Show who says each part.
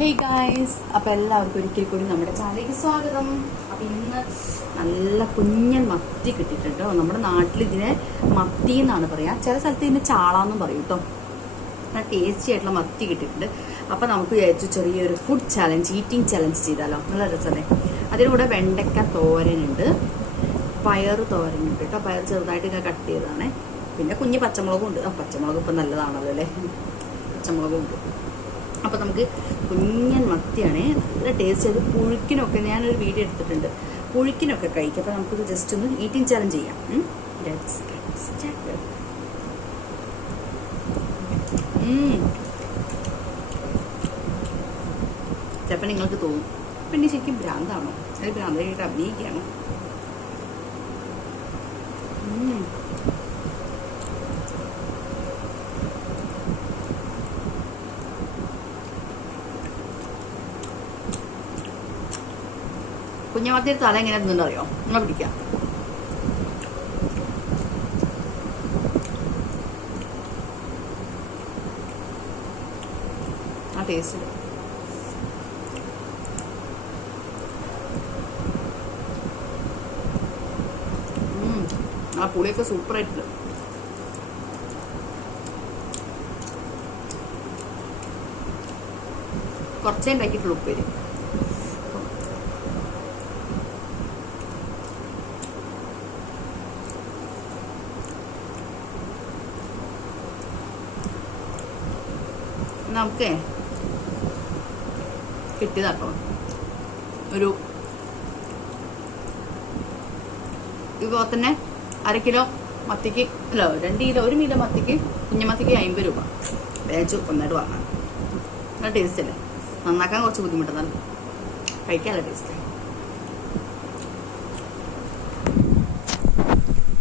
Speaker 1: Hey guys അപ്പോൾ എല്ലാവർക്കും ഒരിക്കൽ കൂടി നമ്മുടെ ചാനലിലേക്ക് സ്വാഗതം. അപ്പോൾ ഇന്ന് നല്ല കുഞ്ഞൻ മത്തി കിട്ടിയിട്ടുണ്ട് കേട്ടോ. നമ്മുടെ നാട്ടിൽ ഇതിനെ മത്തി എന്നാണ് പറയുക ചില സ്ഥലത്ത് ഇതിന് ചാളാന്നും പറയും കേട്ടോ. നല്ല ടേസ്റ്റി ആയിട്ടുള്ള മത്തി കിട്ടിയിട്ടുണ്ട്. അപ്പോൾ നമുക്ക് വിചാരിച്ചു ചെറിയൊരു ഫുഡ് ചലഞ്ച് ഈറ്റിംഗ് ചലഞ്ച് ചെയ്താലോ. നല്ല രസമല്ലേ? അതിലൂടെ വെണ്ടക്ക തോരനുണ്ട്. പയർ തോരനുണ്ട് കേട്ടോ. പയർ ചെറുതായിട്ട് ഇങ്ങനെ കട്ട് ചെയ്തതാണ്. പിന്നെ കുഞ്ഞ് പച്ചമുളകും ഉണ്ട്. ആ പച്ചമുളക് ഇപ്പം നല്ലതാണല്ലോ അല്ലേ? പച്ചമുളകും ഉണ്ട്. അപ്പോൾ നമുക്ക് കുഞ്ഞൻ മത്തിയാണ് നല്ല ടേസ്റ്റ് അത് പുഴുക്കിനൊക്കെ ഞാനൊരു വീഡിയോ എടുത്തിട്ടുണ്ട്. പുഴുക്കിനൊക്കെ കഴിക്കാം. അപ്പോൾ നമുക്കിത് ജസ്റ്റ് ഒന്ന് ഈറ്റിംഗ് ചാലഞ്ച് ചെയ്യാം. ചിലപ്പോൾ നിങ്ങൾക്ക് തോന്നും. പിന്നെ ശരിക്കും ഭ്രാന്താണോ? അത് ഭ്രാന്തായിട്ട് അഭിനയിക്കുകയാണോ? കുഞ്ഞമാത്തിയുടെ തല എങ്ങനെ നിന്നറിയോ? നിങ്ങൾ പിടിക്കാം ആ ടേസ്റ്റ് ആ പുളിയൊക്കെ സൂപ്പറായിട്ടുണ്ട് കുറച്ചേ ഉണ്ടാക്കിയിട്ടുള്ളൂ ഉപ്പേരി. നമുക്കേ കിട്ടിയതാട്ടോ. ഒരു ഇതുപോലെ തന്നെ അര കിലോ മത്തിക്ക് അല്ല രണ്ട് കിലോ ഒരു കിലോ മത്തിക്ക് കുഞ്ഞമത്തിക്ക് അമ്പത് രൂപ. വേച്ച് ഒന്നായിട്ട് വാങ്ങാം. നല്ല ടേസ്റ്റ് അല്ലേ? നന്നാക്കാൻ കുറച്ച് ബുദ്ധിമുട്ടാണ് കഴിക്കാനല്ല ടേസ്റ്റ്